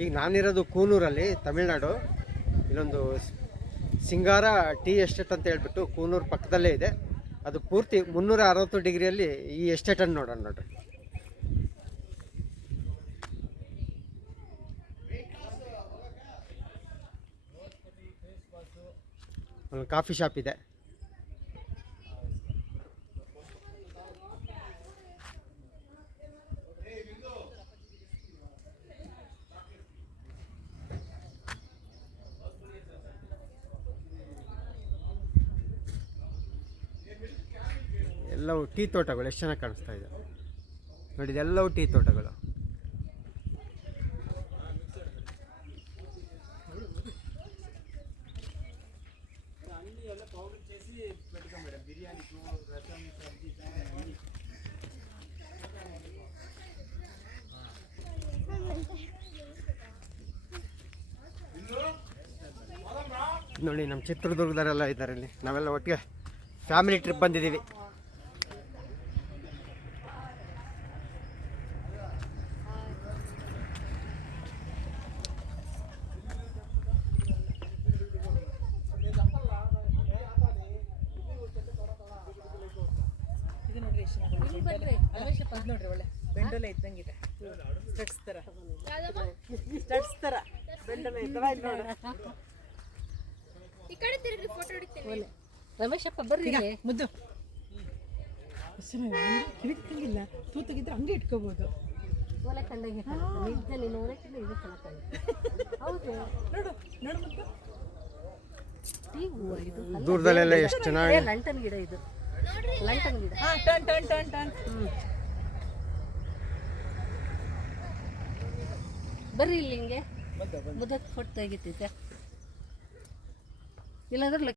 ಈಗ ನಾನಿರೋದು ಕೂನೂರಲ್ಲಿ, ತಮಿಳ್ನಾಡು. ಇಲ್ಲೊಂದು ಸಿಂಗಾರ ಟೀ ಎಸ್ಟೇಟ್ ಅಂತ ಹೇಳ್ಬಿಟ್ಟು ಕೂನೂರು ಪಕ್ಕದಲ್ಲೇ ಇದೆ. ಅದು ಪೂರ್ತಿ 360 ಡಿಗ್ರಿಯಲ್ಲಿ ಈ ಎಸ್ಟೇಟನ್ನು ನೋಡೋಣ ನೋಡ್ರಿ. ಒಂದು ಕಾಫಿ ಶಾಪ್ ಇದೆ. ಎಲ್ಲವೂ ಟೀ ತೋಟಗಳು ಎಷ್ಟು ಚೆನ್ನಾಗಿ ಕಾಣಿಸ್ತಾ ಇದೆ ನೋಡಿ. ಇದೆಲ್ಲವೂ ಟೀ ತೋಟಗಳು. ನೋಡಿ ನಮ್ಮ ಚಿತ್ರದುರ್ಗದವರೆಲ್ಲ ಇದ್ದಾರೆ ಇಲ್ಲಿ. ನಾವೆಲ್ಲ ಒಟ್ಟಿಗೆ ಫ್ಯಾಮಿಲಿ ಟ್ರಿಪ್ ಬಂದಿದ್ದೀವಿ. ನೋಡ್ರಿ ಒಳ್ಳೆ ಬೆಂಡೋಲೆ ಇದ್ದಂಗಿದೆ. ಸ್ಟಡ್ಸ್ ತರ ಬೆಂಡೋಲೆ ಇದ್ದವ ನೋಡಿ. ಈ ಕಡೆ ತಿರುಗಿ ಫೋಟೋ ಹೊಡಿತೀನಿ. ರಮೇಶಪ್ಪ ಬರ್ರಿ ಮುದ್ದು. ಕಿರಿಕಿಲ್ಲ ತೂತಗಿದ್ರೆ ಹಂಗೆ ಇಟ್ಕೋಬಹುದು. ಒಲೆ ಕಂಡಂಗೆ ನಿಜದಲ್ಲಿ ನೋಡಕ್ಕಿಂತ ಇದು ಚೆನ್ನಾಗಿ ಹೌದು. ನೋಡು ನೋಡು ಮುದ್ದು. ಈ ಹೂವು ಇದು ದೂರದಲ್ಲೆಲ್ಲ ಎಷ್ಟು ಚೆನ್ನಾಗಿ ಲಂಟನ್ ಗಿಡ ಇದು. ಲಂಟನ್ ಗಿಡ. Ton ton ton ton. ಬರ್ರಿ ಇಲ್ಲಿ ಹಿಂಗೆ ಮುದ್ದಕ್ಕೆ ಫೋಟೋ ತೆಗಿತಿದ್ದೆ. ಇಲ್ಲಾಂದ್ರೆ